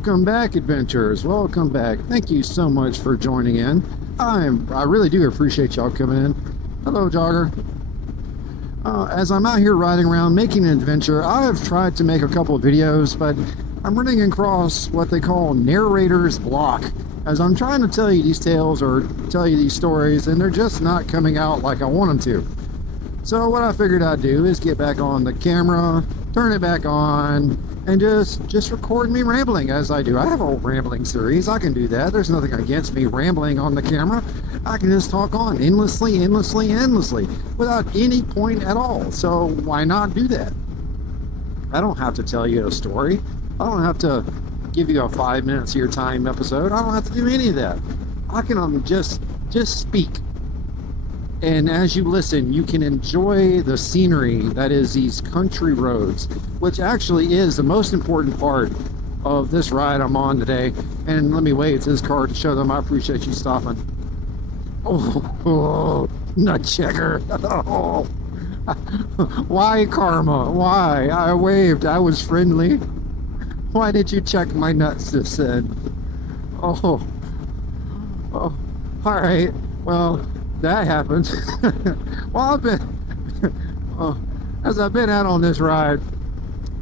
Welcome back, adventurers. Welcome back. Thank you so much for joining in. I really do appreciate y'all coming in. Hello, jogger. As I'm out here riding around making an adventure, I've tried to make a couple of videos, but I'm running across what they call narrator's block, as I'm trying to tell you these tales or tell you these stories, and they're just not coming out like I want them to. So what I figured I'd do is get back on the camera, turn it back on, and just record me rambling as I do. I have a rambling series. I can do that. There's nothing against me rambling on the camera. I can just talk on endlessly without any point at all. So why not do that? I don't have to tell you a story. I don't have to give you a 5 minutes of your time episode. I don't have to do any of that. I can just speak. And as you listen, you can enjoy the scenery that is these country roads, which actually is the most important part of this ride I'm on today. And let me wave to this car to show them I appreciate you stopping. Oh, nut checker. Oh. Why, Karma? Why? I waved. I was friendly. Why did you check my nuts just then? Oh. All right. Well, that happened. Well, as I've been out on this ride,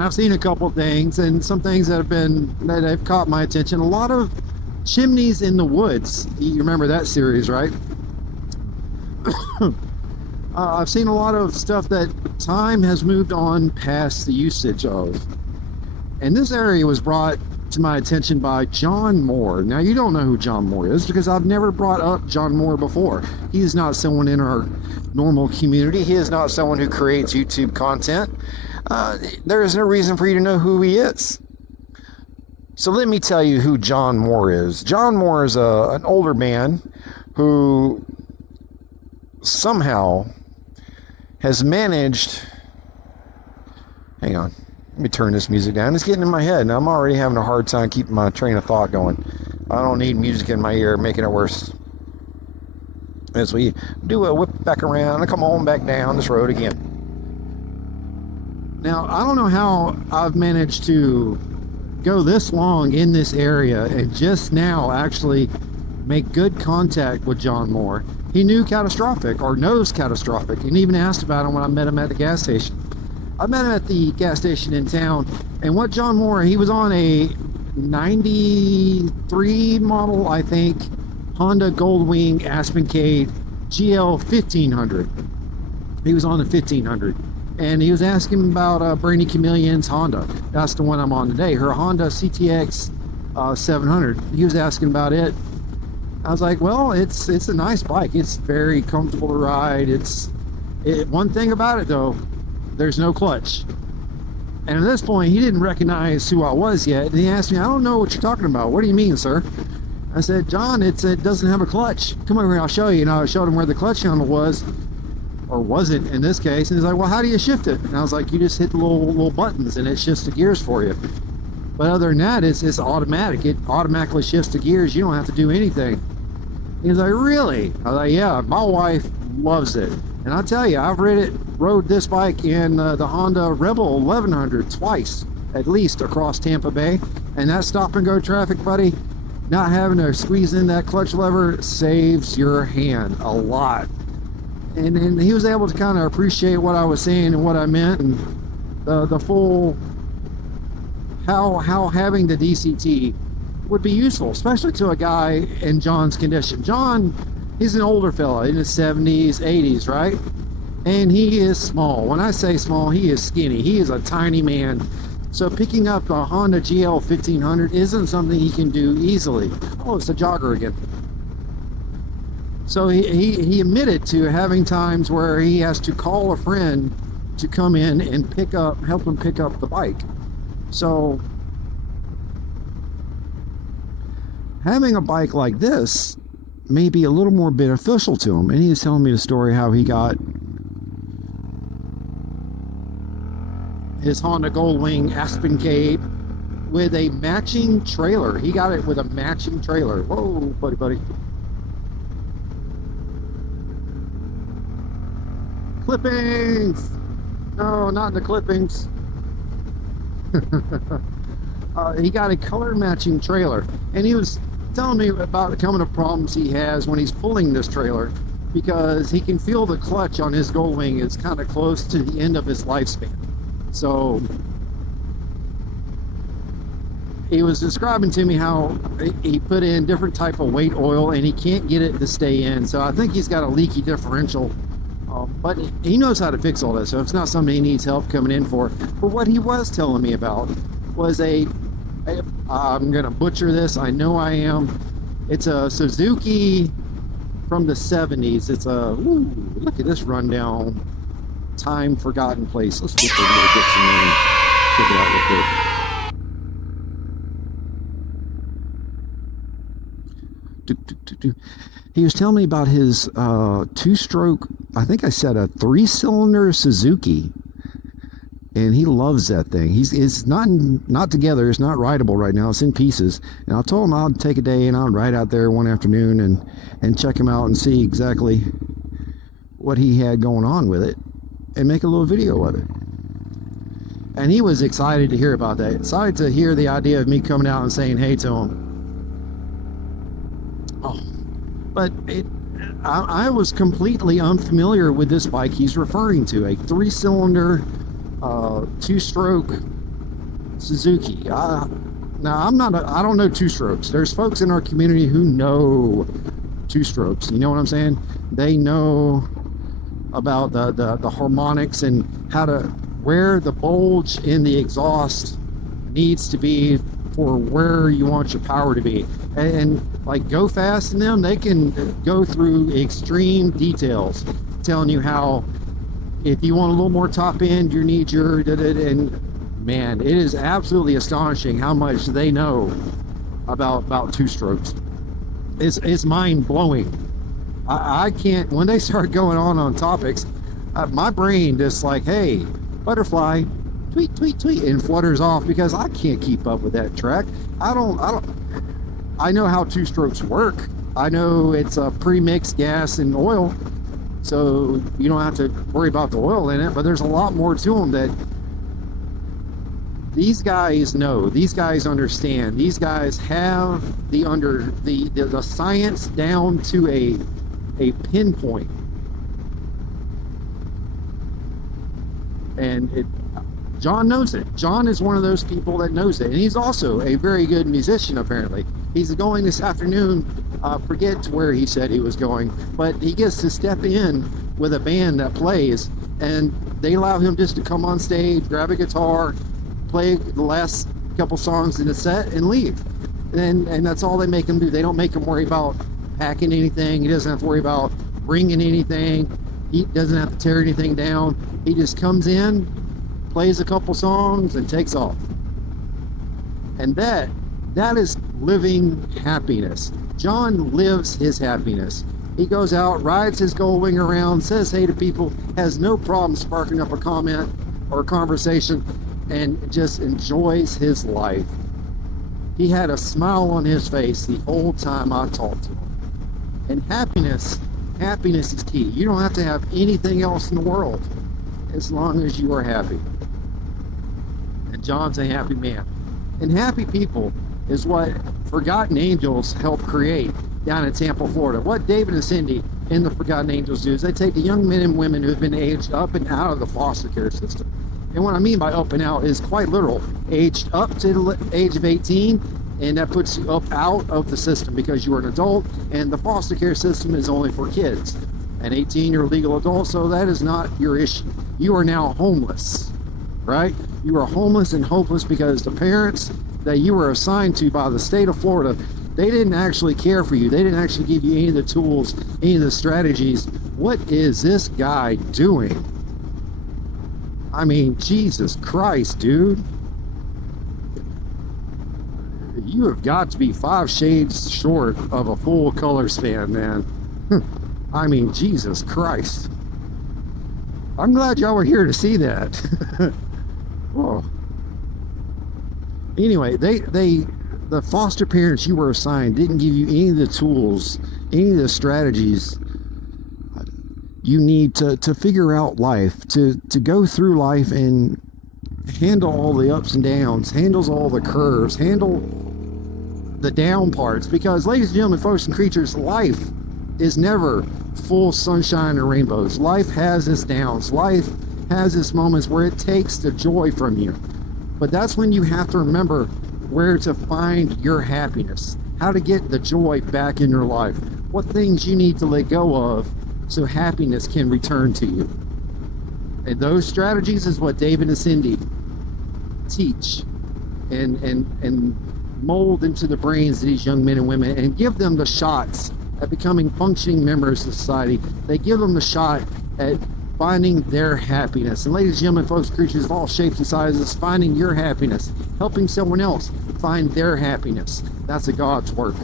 I've seen a couple things, and some things that have caught my attention. A lot of chimneys in the woods. You remember that series, right? I've seen a lot of stuff that time has moved on past the usage of. And this area was brought to my attention by John Moore. Now, you don't know who John Moore is because I've never brought up John Moore before. He is not someone in our normal community. He is not someone who creates YouTube content. There is no reason for you to know who he is. So let me tell you who John Moore is. John Moore is an older man who somehow has managed... Hang on. Let me turn this music down. It's getting in my head, and I'm already having a hard time keeping my train of thought going. I don't need music in my ear making it worse. As we do a whip back around and come on back down this road again. Now, I don't know how I've managed to go this long in this area and just now actually make good contact with John Moore. He knew Catastrophic, or knows Catastrophic, and even asked about him when I met him at the gas station. I met him at the gas station in town, and what John Moore, he was on a 93 model, I think, Honda Goldwing Aspen K GL 1500. He was on the 1500, and he was asking about Brainy Chameleon's Honda. That's the one I'm on today, her Honda CTX 700. He was asking about it. I was like, well, it's a nice bike. It's very comfortable to ride. One thing about it, though, there's no clutch. And at this point, he didn't recognize who I was yet. And he asked me, I don't know what you're talking about. What do you mean, sir? I said, John, it doesn't have a clutch. Come over here, I'll show you. And I showed him where the clutch handle was, or wasn't in this case. And he's like, well, how do you shift it? And I was like, you just hit the little buttons and it shifts the gears for you. But other than that, it's automatic. It automatically shifts the gears. You don't have to do anything. He was like, really? I was like, yeah, my wife loves it. And I'll tell you, I've rode this bike in the Honda Rebel 1100 twice, at least, across Tampa Bay. And that stop and go traffic, buddy, not having to squeeze in that clutch lever saves your hand a lot. And he was able to kind of appreciate what I was saying and what I meant, and the full how having the DCT would be useful, especially to a guy in John's condition. John, he's an older fella in his 70s, 80s, right? And he is small. When I say small, he is skinny. He is a tiny man. So picking up a Honda GL 1500 isn't something he can do easily. Oh, it's a jogger again. So he admitted to having times where he has to call a friend to come in and help him pick up the bike. So having a bike like this may be a little more beneficial to him. And he was telling me the story how he got his Honda Goldwing Aspen Cape with a matching trailer. He got it with a matching trailer. Whoa, buddy. Clippings! No, not the clippings. he got a color matching trailer, and he was telling me about some of the problems he has when he's pulling this trailer, because he can feel the clutch on his Goldwing is kind of close to the end of his lifespan. So he was describing to me how he put in different type of weight oil and he can't get it to stay in. So I think he's got a leaky differential, but he knows how to fix all that, so it's not something he needs help coming in for. But what he was telling me about was I'm gonna butcher this, I know I am, it's a Suzuki from the 70s. It's a, ooh, look at this rundown, time forgotten place. Let's get there, get some in. Check it out real quick. He was telling me about his two-stroke, I think I said a 3-cylinder Suzuki, and he loves that thing. It's not together, it's not rideable right now, it's in pieces. And I told him I'd take a day and I'd ride out there one afternoon and check him out and see exactly what he had going on with it and make a little video of it. And he was excited to hear about that, excited to hear the idea of me coming out and saying hey to him. Oh, but I was completely unfamiliar with this bike he's referring to, a 3-cylinder 2-stroke Suzuki. Now I don't know 2-strokes. There's folks in our community who know 2-strokes. You know what I'm saying? They know about the harmonics and where the bulge in the exhaust needs to be for where you want your power to be. And like Go Fast and them, they can go through extreme details telling you how if you want a little more top end, you need your and man, it is absolutely astonishing how much they know about 2-strokes. It's mind-blowing. I can't, when they start going on topics, my brain just like, hey, butterfly, tweet, tweet, tweet, and flutters off because I can't keep up with that track. I know how 2-strokes work. I know it's a pre-mixed gas and oil, so you don't have to worry about the oil in it, but there's a lot more to them that these guys know, these guys understand, these guys have the science down to a pinpoint. And John knows it. John is one of those people that knows it, and he's also a very good musician apparently. He's going this afternoon, forget where he said he was going, but he gets to step in with a band that plays, and they allow him just to come on stage, grab a guitar, play the last couple songs in the set, and leave. And that's all they make him do. They don't make him worry about packing anything. He doesn't have to worry about bringing anything. He doesn't have to tear anything down. He just comes in, plays a couple songs, and takes off. And that is living happiness. John lives his happiness. He goes out, rides his Goldwing around, says hey to people, has no problem sparking up a comment or a conversation, and just enjoys his life. He had a smile on his face the whole time I talked to him. And happiness is key. You don't have to have anything else in the world as long as you are happy. And John's a happy man. And happy people is what Forgotten Angels help create down in Tampa, Florida. What David and Cindy in the Forgotten Angels do is they take the young men and women who have been aged up and out of the foster care system. And what I mean by up and out is quite literal. Aged up to the age of 18, and that puts you up out of the system because you are an adult, and the foster care system is only for kids. At 18, you're a legal adult, so that is not your issue. You are now homeless, right? You are homeless and hopeless because the parents that you were assigned to by the state of Florida, they didn't actually care for you. They didn't actually give you any of the tools, any of the strategies. What is this guy doing? I mean, Jesus Christ, dude. You have got to be 5 shades short of a full color span, man. I mean, Jesus Christ. I'm glad y'all were here to see that. Whoa. Anyway, the foster parents you were assigned didn't give you any of the tools, any of the strategies you need to figure out life, to go through life and handle all the ups and downs, handles all the curves, handle the down parts. Because, ladies and gentlemen, folks and creatures, life is never full sunshine and rainbows. Life has its downs. Life has its moments where it takes the joy from you. But that's when you have to remember where to find your happiness, how to get the joy back in your life, what things you need to let go of so happiness can return to you. And those strategies is what David and Cindy teach and mold into the brains of these young men and women, and give them the shots at becoming functioning members of society. They give them the shot at finding their happiness. And ladies and gentlemen, folks, creatures of all shapes and sizes, finding your happiness, helping someone else find their happiness. That's a God's work.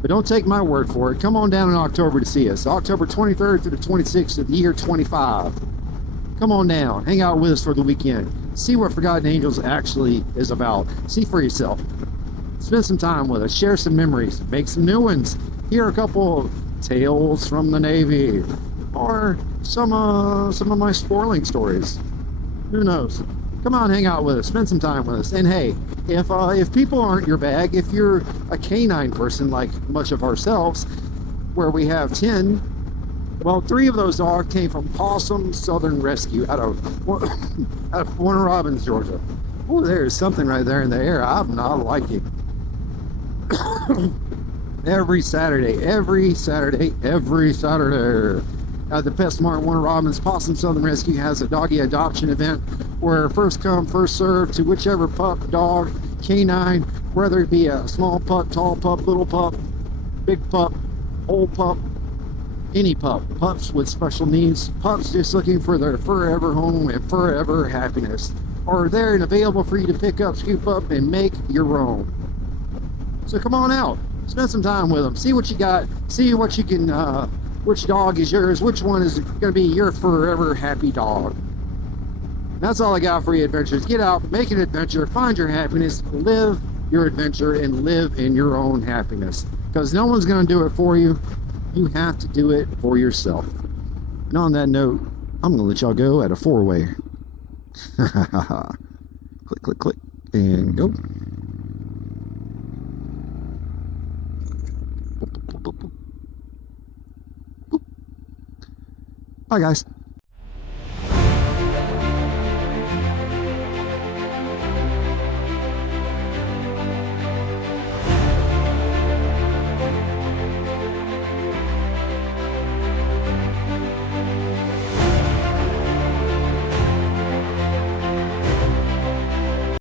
But don't take my word for it. Come on down in October to see us. October 23rd through the 26th of the year 25. Come on down. Hang out with us for the weekend. See what Forgotten Angels actually is about. See for yourself. Spend some time with us. Share some memories. Make some new ones. Hear a couple of tales from the Navy. Or some of my sporling stories. Who knows? Come on, hang out with us. Spend some time with us. And hey, if people aren't your bag, if you're a canine person like much of ourselves, where we have 10, well, 3 of those dogs came from Possum Southern Rescue out of Warner Robins, Georgia. Oh, there's something right there in the air I'm not liking. Every Saturday. The Pet Smart Warner Robins Possum Southern Rescue has a doggy adoption event where first come, first serve to whichever pup, dog, canine, whether it be a small pup, tall pup, little pup, big pup, old pup, any pup. Pups with special needs, pups just looking for their forever home and forever happiness, are there and available for you to pick up, scoop up, and make your own. So come on out. Spend some time with them. See what you got. See what you can, which dog is yours. Which one is going to be your forever happy dog. That's all I got for you, adventurers. Get out, make an adventure, find your happiness, live your adventure, and live in your own happiness. Because no one's going to do it for you. You have to do it for yourself. And on that note, I'm going to let y'all go at a 4-way. Click, click, click, and go. Bye, guys.